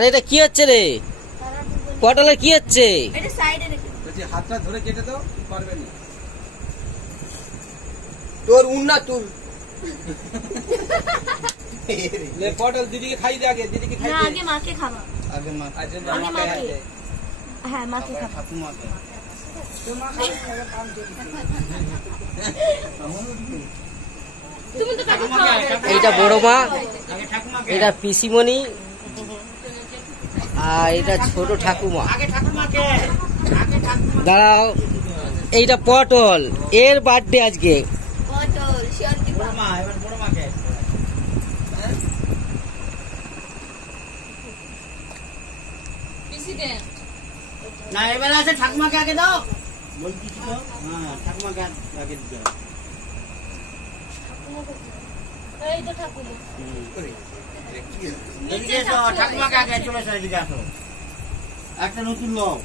আর এটা কি হচ্ছে রে? পটলের কি হচ্ছে? এটা সাইডে রেখে বলছি হাতটা ধরে কেটে দাও, পারবে না। তোর উন্না তুল। লে পটল দিদিকে খাই দে, আগে দিদিকে খাই না, দে। আগে মাকে খাওয়া। আগে মা আচ্ছা আগে মাকে। হ্যাঁ, মাকে খাওয়া। ঠাকুমাকে। তুমি তো তাকে খাওয়া। এইটা বড় মা, এটা পিসিমণি, আর এটা ছোট ঠাকুমা। দাঁড়াও, এইটা পটল, এর বার্থডে আজকে। পটল, শান্তি পা। পিসি দে। না এবার আছে ঠাকুমাকে আগে দাও। বলছি তো হ্যাঁ ঠাকুমাকে আগে দিতে হবে। এই তো ঠাকুমা। এদিকে এসো, ঠাকুমাকে আগে চলে এসো, এদিকে আসো। একটা নতুন লোক।